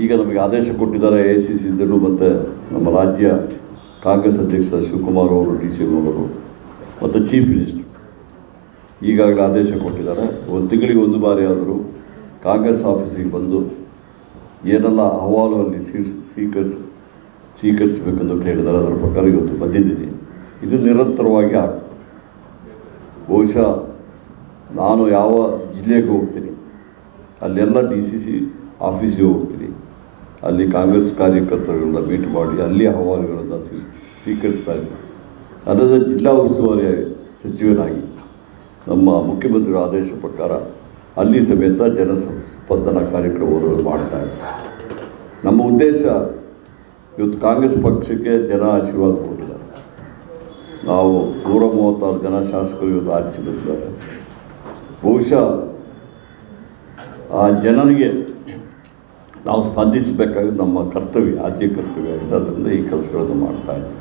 ಈಗ ನಮಗೆ ಆದೇಶ ಕೊಟ್ಟಿದ್ದಾರೆ AICCದಿಂದಲೂ ಮತ್ತು ನಮ್ಮ ರಾಜ್ಯ ಕಾಂಗ್ರೆಸ್ ಅಧ್ಯಕ್ಷ ಶಿವಕುಮಾರ್ ಅವರು DC ಅವರು ಮತ್ತು ಚೀಫ್ ಮಿನಿಸ್ಟರ್ ಈಗಾಗಲೇ ಆದೇಶ ಕೊಟ್ಟಿದ್ದಾರೆ. ಒಂದು ತಿಂಗಳಿಗೆ ಒಂದು ಬಾರಿ ಆದರೂ ಕಾಂಗ್ರೆಸ್ ಆಫೀಸಿಗೆ ಬಂದು ಏನೆಲ್ಲ ಅಹವಾಲು ಅಲ್ಲಿ ಸ್ವೀಕರಿಸಬೇಕಂತ ಹೇಳಿದ್ದಾರೆ. ಅದರ ಪ್ರಕಾರ ಇವತ್ತು ಬಂದಿದ್ದೀನಿ. ಇದು ನಿರಂತರವಾಗಿ ಆಗ್ತದೆ. ಬಹುಶಃ ನಾನು ಯಾವ ಜಿಲ್ಲೆಗೆ ಹೋಗ್ತೀನಿ ಅಲ್ಲೆಲ್ಲ DCC ಆಫೀಸಿಗೆ ಹೋಗ್ತೀನಿ. ಅಲ್ಲಿ ಕಾಂಗ್ರೆಸ್ ಕಾರ್ಯಕರ್ತರುಗಳನ್ನ ಮೀಟ್ ಮಾಡಿ ಅಲ್ಲಿ ಅಹವಾಲುಗಳನ್ನು ಸ್ವೀಕರಿಸ್ತಾ ಇದ್ದೀನಿ. ಅಲ್ಲದೆ ಜಿಲ್ಲಾ ಉಸ್ತುವಾರಿ ಸಚಿವನಾಗಿ ನಮ್ಮ ಮುಖ್ಯಮಂತ್ರಿಗಳ ಆದೇಶ ಪ್ರಕಾರ ಅಲ್ಲಿ ಸಮೇತ ಜನಸ್ಪಂದನ ಕಾರ್ಯಕ್ರಮವನ್ನು ಮಾಡ್ತಾಯಿದ್ದಾರೆ. ನಮ್ಮ ಉದ್ದೇಶ ಇವತ್ತು ಕಾಂಗ್ರೆಸ್ ಪಕ್ಷಕ್ಕೆ ಜನ ಆಶೀರ್ವಾದ ಕೊಟ್ಟಿದ್ದಾರೆ. ನಾವು 136 ಜನ ಶಾಸಕರು ಇವತ್ತು ಆರಿಸಿ ಬಂದಿದ್ದಾರೆ. ಬಹುಶಃ ಆ ಜನರಿಗೆ ನಾವು ಸ್ಪಂದಿಸಬೇಕಾಗಿದ್ದು ನಮ್ಮ ಕರ್ತವ್ಯ, ಆದ್ಯ ಕರ್ತವ್ಯ ಆಗಿದೆ. ಅದರಿಂದ ಈ ಕೆಲಸಗಳನ್ನು ಮಾಡ್ತಾಯಿದ್ದೀವಿ.